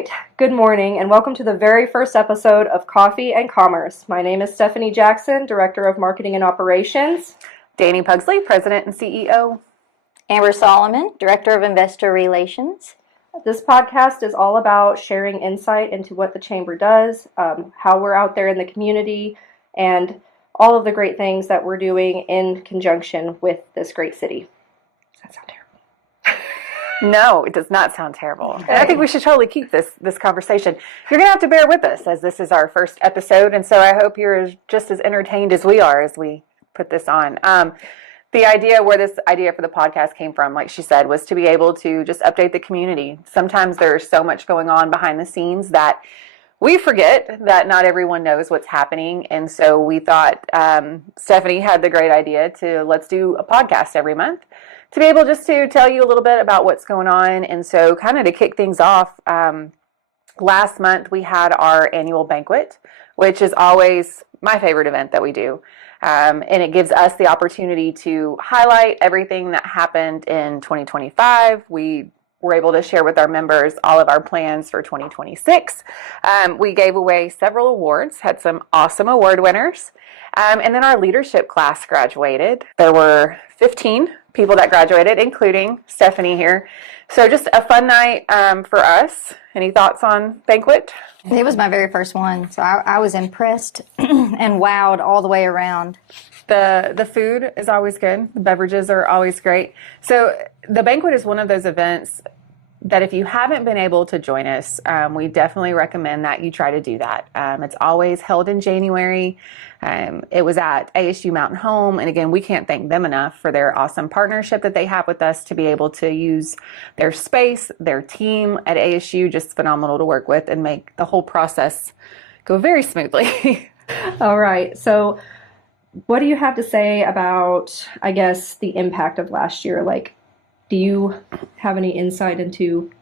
right, good morning and welcome to the very first episode of Coffee and Commerce. My name is Stephanie Jackson, Director of Marketing and Operations. Danny Pugsley, President and CEO. Amber Solomon, Director of Investor Relations. This podcast is all about sharing insight into what the Chamber does, how we're out there in the community, and all of the great things that we're doing in conjunction with this great city. Does that sound terrible? No, it does not sound terrible. Okay. And I think we should totally keep this conversation. You're going to have to bear with us as this is our first episode, and so I hope you're just as entertained as we are as we put this on. The idea where this idea for the podcast came from, like she said, was to be able to just update the community. Sometimes there's so much going on behind the scenes that we forget that not everyone knows what's happening. And so we thought Stephanie had the great idea to let's do a podcast every month to be able just to tell you a little bit about what's going on. And so kind of to kick things off, last month we had our annual banquet, which is always my favorite event that we do. And it gives us the opportunity to highlight everything that happened in 2025. We were able to share with our members all of our plans for 2026. We gave away several awards, had some awesome award winners. And then our leadership class graduated. There were 15 people that graduated, including Stephanie here. So just a fun night for us. Any thoughts on banquet? It was my very first one, so I was impressed and wowed all the way around. The food is always good. The beverages are always great. So the banquet is one of those events that if you haven't been able to join us, we definitely recommend that you try to do that. It's always held in January. It was at ASU Mountain Home. And again, we can't thank them enough for their awesome partnership that they have with us to be able to use their space, their team at ASU, just phenomenal to work with and make the whole process go very smoothly. All right, so what do you have to say about, I guess, the impact of last year? Like, do you have any insight into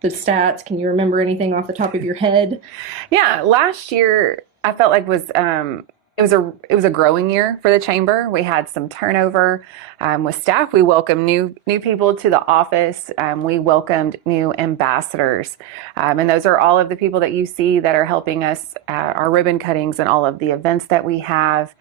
the stats? Can you remember anything off the top of your head? Yeah, last year I felt like it was a growing year for the chamber. We had some turnover with staff. We welcomed new people to the office. We welcomed new ambassadors, and those are all of the people that you see that are helping us our ribbon cuttings and all of the events that we have.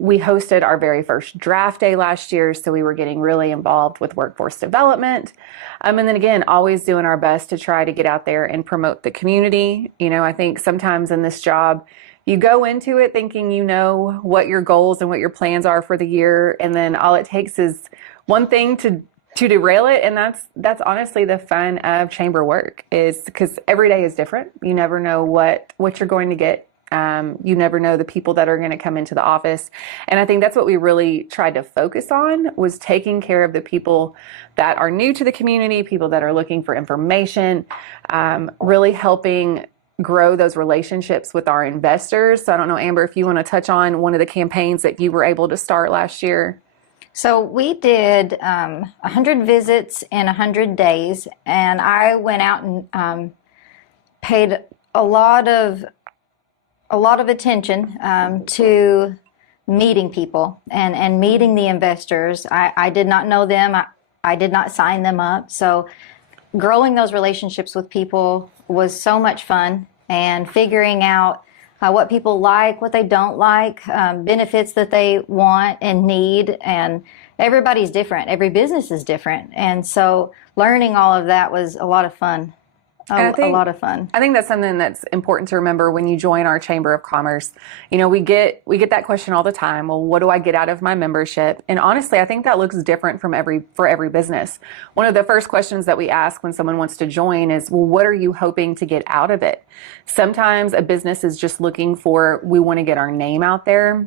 We hosted our very first draft day last year, so we were getting really involved with workforce development. And then again, always doing our best to try to get out there and promote the community. You know, I think sometimes in this job, you go into it thinking you know what your goals and what your plans are for the year, and then all it takes is one thing to derail it, and that's honestly the fun of chamber work, is because every day is different. You never know what you're going to get. You never know the people that are going to come into the office. And I think that's what we really tried to focus on, was taking care of the people that are new to the community, people that are looking for information, really helping grow those relationships with our investors. So I don't know, Amber, if you want to touch on one of the campaigns that you were able to start last year. So we did 100 visits in 100 days, and I went out and paid a lot of attention to meeting people and meeting the investors. I did not know them. I did not sign them up. So growing those relationships with people was so much fun, and figuring out what people like, what they don't like, benefits that they want and need. And everybody's different. Every business is different. And so learning all of that was a lot of fun. A lot of fun. I think that's something that's important to remember when you join our Chamber of Commerce. You know, we get that question all the time. Well, what do I get out of my membership? And honestly, I think that looks different for every business. One of the first questions that we ask when someone wants to join is, well, what are you hoping to get out of it? Sometimes a business is just looking for, we want to get our name out there.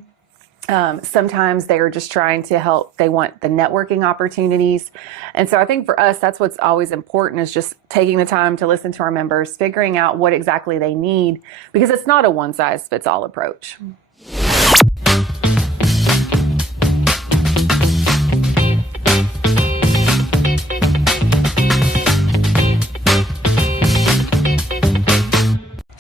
Sometimes they're just trying to help. They want the networking opportunities. And so I think for us, that's what's always important, is just taking the time to listen to our members, figuring out what exactly they need, because it's not a one size fits all approach.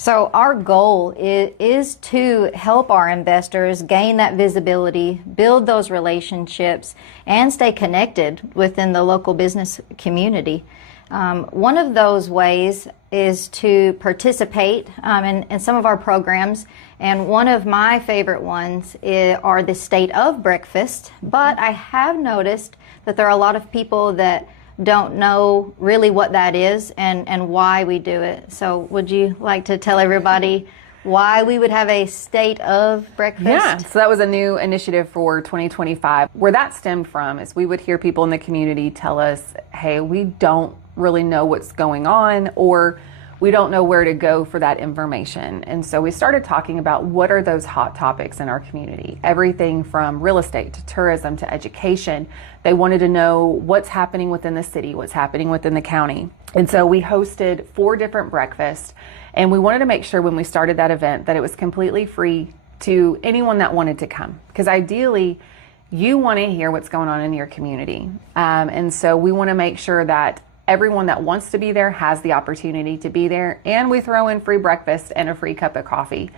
So our goal is to help our investors gain that visibility, build those relationships, and stay connected within the local business community. One of those ways is to participate in some of our programs. And one of my favorite ones are the State of Breakfast. But I have noticed that there are a lot of people that don't know really what that is and why we do it. So would you like to tell everybody why we would have a State of Breakfast? Yeah, so that was a new initiative for 2025. Where that stemmed from is we would hear people in the community tell us, hey, we don't really know what's going on, or we don't know where to go for that information. And so we started talking about what are those hot topics in our community. Everything from real estate to tourism to education. They wanted to know what's happening within the city, what's happening within the county. And so we hosted 4 different breakfasts, and we wanted to make sure when we started that event that it was completely free to anyone that wanted to come. Because ideally, you want to hear what's going on in your community. And so we want to make sure that everyone that wants to be there has the opportunity to be there, and we throw in free breakfast and a free cup of coffee.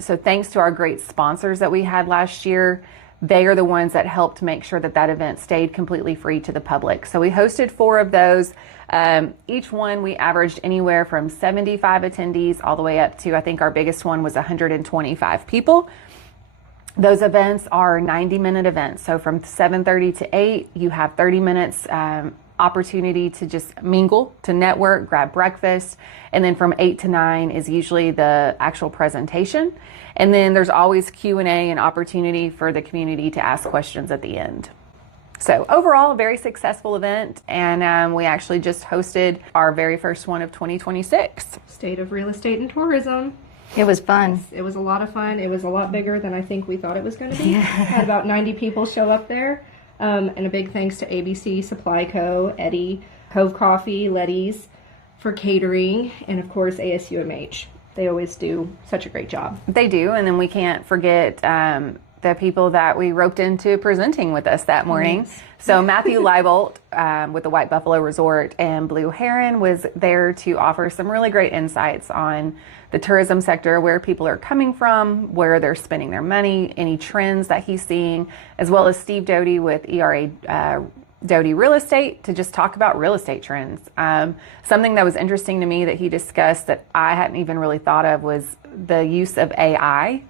So thanks to our great sponsors that we had last year, they are the ones that helped make sure that that event stayed completely free to the public. So we hosted 4 of those. Each one we averaged anywhere from 75 attendees all the way up to, I think our biggest one was 125 people. Those events are 90-minute events. So from 7:30 to 8, you have 30 minutes opportunity to just mingle, to network, grab breakfast. And then from 8 to 9 is usually the actual presentation. And then there's always Q&A and opportunity for the community to ask questions at the end. So overall, a very successful event. And we actually just hosted our very first one of 2026. State of Real Estate and Tourism. It was fun. It was a lot of fun. It was a lot bigger than I think we thought it was going to be. Had about 90 people show up there. And a big thanks to ABC Supply Co., Eddie, Cove Coffee, Letty's for catering, and of course ASUMH. They always do such a great job. They do, and then we can't forget the people that we roped into presenting with us that morning. Yes. So Matthew Leibolt with the White Buffalo Resort and Blue Heron was there to offer some really great insights on the tourism sector, where people are coming from, where they're spending their money, any trends that he's seeing, as well as Steve Doty with ERA Doty Real Estate to just talk about real estate trends. Something that was interesting to me that he discussed that I hadn't even really thought of was the use of AI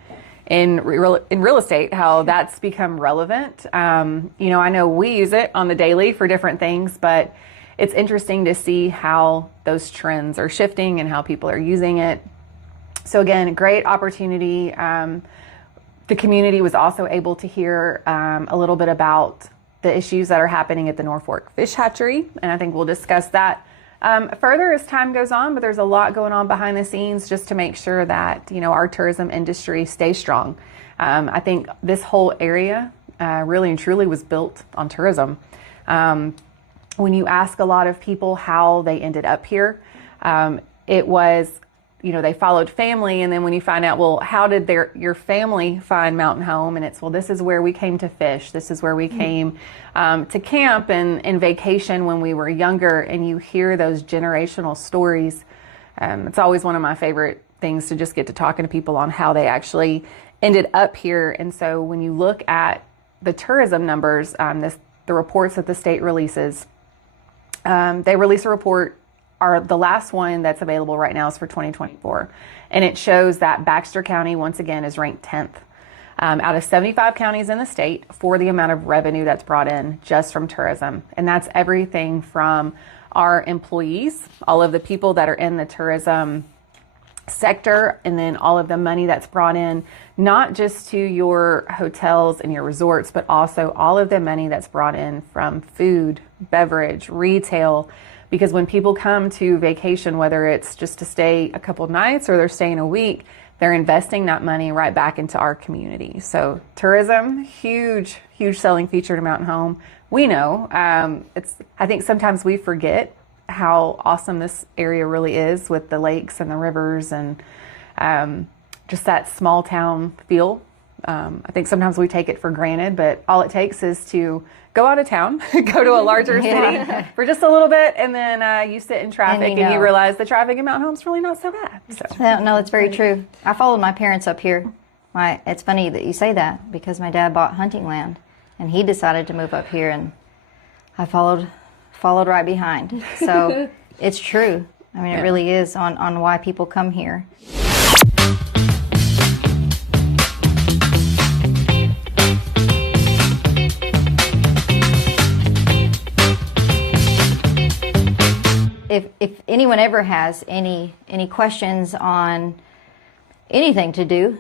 in real estate, how that's become relevant. I know we use it on the daily for different things, but it's interesting to see how those trends are shifting and how people are using it. So again, great opportunity. The community was also able to hear a little bit about the issues that are happening at the Norfolk Fish Hatchery, and I think we'll discuss that further as time goes on, but there's a lot going on behind the scenes just to make sure that, our tourism industry stays strong. I think this whole area really and truly was built on tourism. When you ask a lot of people how they ended up here, it was, they followed family, and then when you find out, well, how did your family find Mountain Home? And it's, well, this is where we came to fish. This is where we came to camp and vacation when we were younger. And you hear those generational stories. It's always one of my favorite things to just get to talking to people on how they actually ended up here. And so when you look at the tourism numbers, the reports that the state releases, they release a report. The last one that's available right now is for 2024. And it shows that Baxter County, once again, is ranked 10th out of 75 counties in the state for the amount of revenue that's brought in just from tourism. And that's everything from our employees, all of the people that are in the tourism sector, and then all of the money that's brought in, not just to your hotels and your resorts, but also all of the money that's brought in from food, beverage, retail. Because when people come to vacation, whether it's just to stay a couple nights or they're staying a week, they're investing that money right back into our community. So tourism, huge, huge selling feature to Mountain Home. We know, I think sometimes we forget how awesome this area really is with the lakes and the rivers and just that small town feel. I think sometimes we take it for granted, but all it takes is to go out of town, go to a larger city for just a little bit, and then you sit in traffic and you realize the traffic in Mountain Home is really not so bad. So. No, it's very true. I followed my parents up here. It's funny that you say that, because my dad bought hunting land and he decided to move up here, and I followed followed right behind. So it's true. I mean, it really is on why people come here. If anyone ever has any questions on anything to do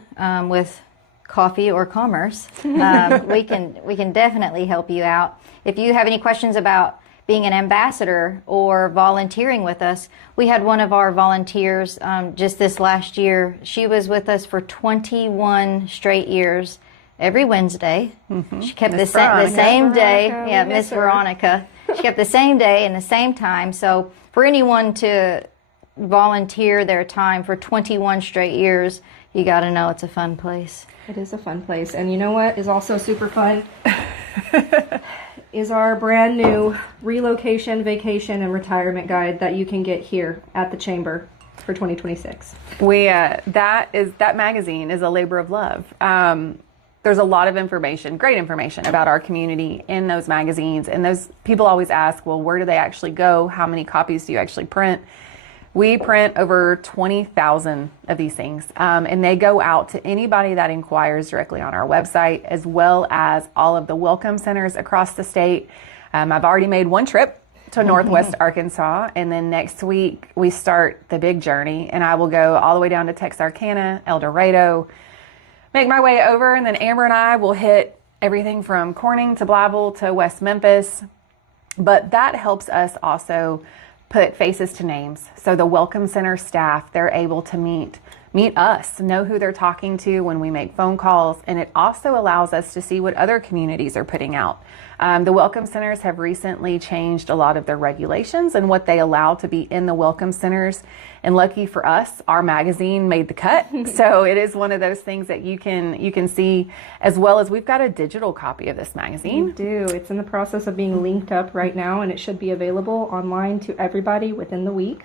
with coffee or commerce, we can definitely help you out. If you have any questions about being an ambassador or volunteering with us, we had one of our volunteers just this last year. She was with us for 21 straight years, every Wednesday. She kept the same day. Yeah, Miss Veronica. She kept the same day and the same time. So for anyone to volunteer their time for 21 straight years, you got to know it's a fun place. It is a fun place. And you know what is also super fun? Is our brand new relocation, vacation, and retirement guide that you can get here at the Chamber for 2026. That magazine is a labor of love. There's a lot of information, great information about our community in those magazines. And those people always ask, well, where do they actually go? How many copies do you actually print? We print over 20,000 of these things, and they go out to anybody that inquires directly on our website, as well as all of the welcome centers across the state. I've already made one trip to Northwest Arkansas, and then next week we start the big journey, and I will go all the way down to Texarkana, El Dorado, make my way over, and then Amber and I will hit everything from Corning to Blytheville to West Memphis. But that helps us also put faces to names. So the Welcome Center staff, they're able to meet us, know who they're talking to when we make phone calls, and it also allows us to see what other communities are putting out. The Welcome Centers have recently changed a lot of their regulations and what they allow to be in the Welcome Centers. And lucky for us, our magazine made the cut. So it is one of those things that you can see, as well as we've got a digital copy of this magazine. We do. It's in the process of being linked up right now, and it should be available online to everybody within the week.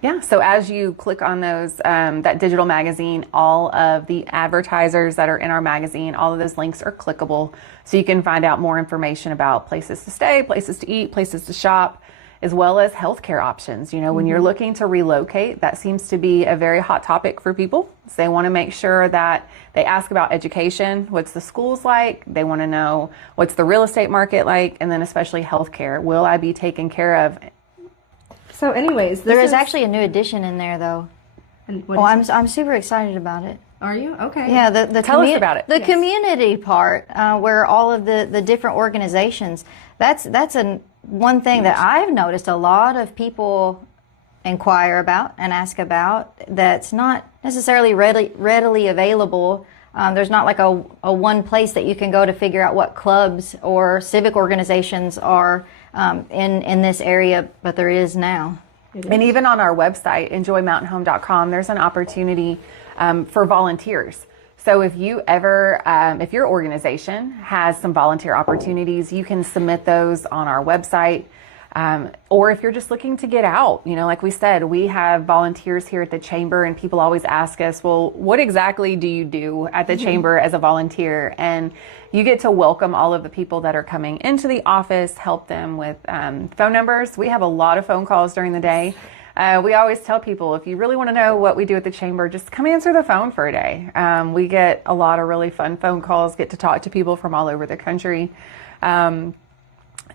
Yeah, so as you click on those, that digital magazine, all of the advertisers that are in our magazine, all of those links are clickable. So you can find out more information about places to stay, places to eat, places to shop, as well as healthcare options. You know, when you're looking to relocate, that seems to be a very hot topic for people. So they want to make sure that they ask about education, what's the schools like? They want to know what's the real estate market like, and then especially healthcare. Will I be taken care of? So anyways, there is actually a new addition in there, though. And I'm super excited about it. Are you? Okay. Yeah, the Tell us about it. The community part, where all of the different organizations. That's one thing that I've noticed a lot of people inquire about and ask about. That's not necessarily readily available. There's not like a one place that you can go to figure out what clubs or civic organizations are in this area, but there is now. And even on our website, enjoymountainhome.com, there's an opportunity for volunteers. So if you ever, if your organization has some volunteer opportunities, you can submit those on our website. Or if you're just looking to get out, you know, like we said, we have volunteers here at the Chamber, and people always ask us, well, what exactly do you do at the Chamber as a volunteer? And you get to welcome all of the people that are coming into the office, help them with phone numbers. We have a lot of phone calls during the day. We always tell people, if you really want to know what we do at the Chamber, just come answer the phone for a day. We get a lot of really fun phone calls, get to talk to people from all over the country.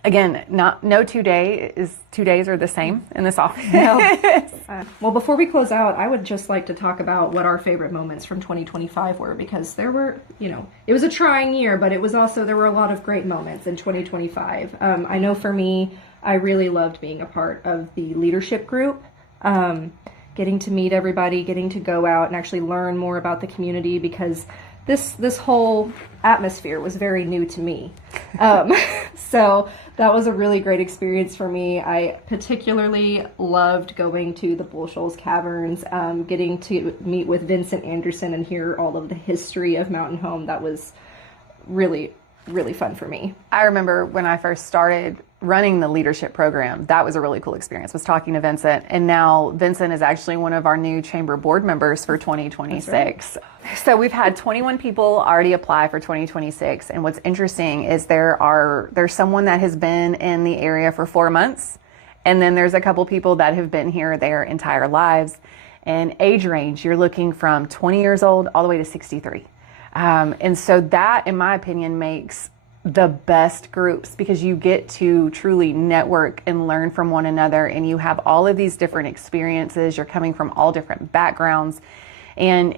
Again, no 2 days are the same in this office. No. Well, before we close out, I would just like to talk about what our favorite moments from 2025 were, because there were, you know, it was a trying year, but it was also, there were a lot of great moments in 2025. I know for me, I really loved being a part of the leadership group, getting to meet everybody, getting to go out and actually learn more about the community, because this whole atmosphere was very new to me. So that was a really great experience for me. I particularly loved going to the Bull Shoals Caverns, getting to meet with Vincent Anderson and hear all of the history of Mountain Home. That was really really fun for me. I remember when I first started running the leadership program, that was a really cool experience, was talking to Vincent. And now Vincent is actually one of our new chamber board members for 2026. Right. So we've had 21 people already apply for 2026. And what's interesting is there's someone that has been in the area for 4 months. And then there's a couple people that have been here their entire lives. And age range, you're looking from 20 years old all the way to 63. And so that, in my opinion, makes the best groups, because you get to truly network and learn from one another, and you have all of these different experiences. You're coming from all different backgrounds. And,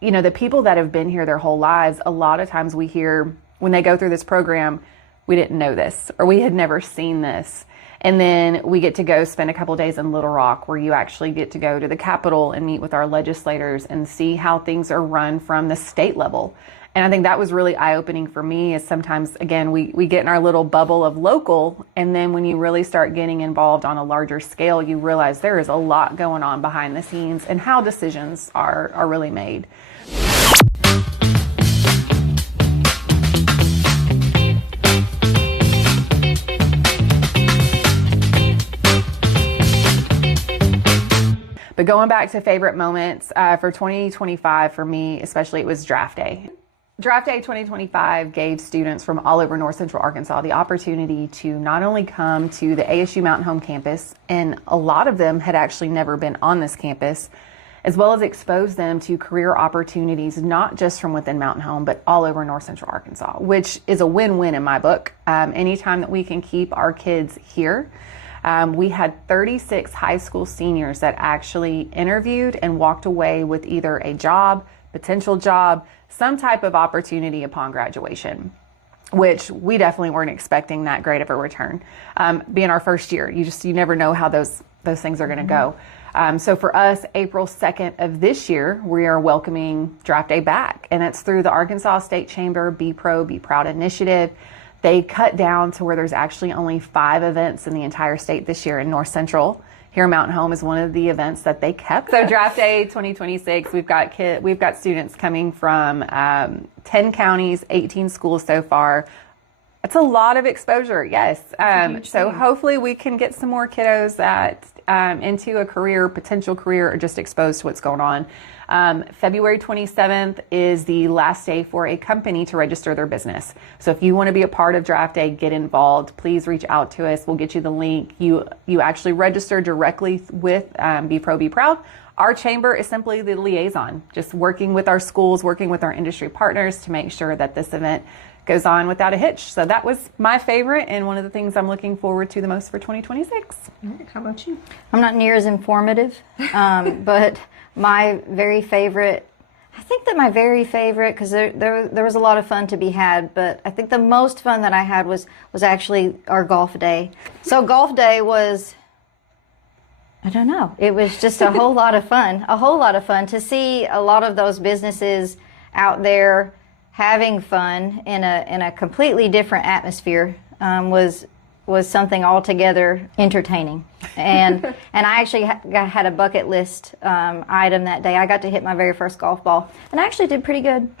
you know, the people that have been here their whole lives, a lot of times we hear when they go through this program, we didn't know this, or we had never seen this. And then we get to go spend a couple days in Little Rock, where you actually get to go to the Capitol and meet with our legislators and see how things are run from the state level. And I think that was really eye-opening for me, is sometimes, again, we get in our little bubble of local, and then when you really start getting involved on a larger scale, you realize there is a lot going on behind the scenes and how decisions are really made. But going back to favorite moments for 2025, for me especially, it was draft day. Draft Day 2025 gave students from all over North Central Arkansas the opportunity to not only come to the ASU Mountain Home campus, and a lot of them had actually never been on this campus, as well as expose them to career opportunities, not just from within Mountain Home, but all over North Central Arkansas, which is a win-win in my book. Anytime that we can keep our kids here. We had 36 high school seniors that actually interviewed and walked away with either a job, potential job, some type of opportunity upon graduation, which we definitely weren't expecting that great of a return. Being our first year, you never know how those things are going to go. So for us, April 2nd of this year, we are welcoming Draft Day back, and it's through the Arkansas State Chamber Be Pro, Be Proud initiative. They cut down to where there's actually only 5 events in the entire state this year in North Central. Here, Mountain Home is one of the events that they kept. So Draft Day 2026, we've got students coming from 10 counties, 18 schools so far. It's a lot of exposure, yes. So hopefully we can get some more kiddos that into a career, potential career, or just exposed to what's going on. February 27th is the last day for a company to register their business. So if you want to be a part of Draft Day, get involved, please reach out to us. We'll get you the link. You actually register directly with Be Pro, Be Proud. Our chamber is simply the liaison, just working with our schools, working with our industry partners to make sure that this event goes on without a hitch. So that was my favorite, and one of the things I'm looking forward to the most for 2026. How about you? I'm not near as informative, but my very favorite, because there was a lot of fun to be had, but I think the most fun that I had was actually our golf day. So golf day was, I don't know, it was just a whole lot of fun, to see a lot of those businesses out there having fun in a completely different atmosphere. Was something altogether entertaining, and I actually had a bucket list item that day. I got to hit my very first golf ball, and I actually did pretty good.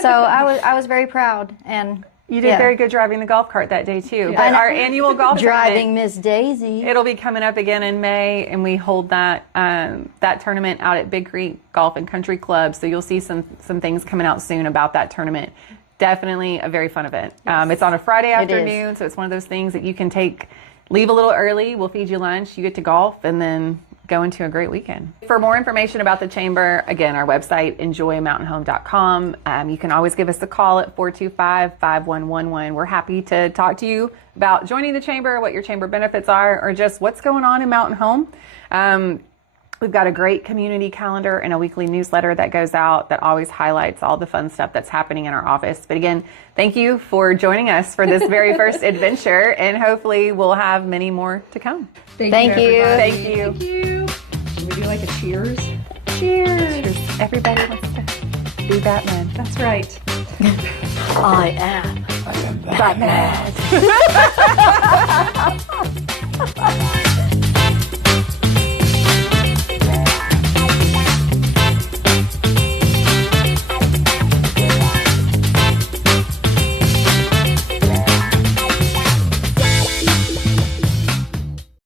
So I was very proud. And you did very good driving the golf cart that day too. But our annual golf driving Miss Daisy, it'll be coming up again in May, and we hold that tournament out at Big Creek Golf and Country Club. So you'll see some things coming out soon about that tournament. Definitely a very fun event. Yes. It's on a Friday afternoon, so it's one of those things that you can leave a little early. We'll feed you lunch. You get to golf, and then go into a great weekend. For more information about the chamber, again, our website, enjoymountainhome.com. You can always give us a call at 425-5111. We're happy to talk to you about joining the chamber, what your chamber benefits are, or just what's going on in Mountain Home. We've got a great community calendar and a weekly newsletter that goes out that always highlights all the fun stuff that's happening in our office. But again, thank you for joining us for this very first adventure, and hopefully we'll have many more to come. Thank you. Thank you. Thank you. Should we do like a cheers? Cheers. Everybody wants to be Batman. That's right. I am Batman.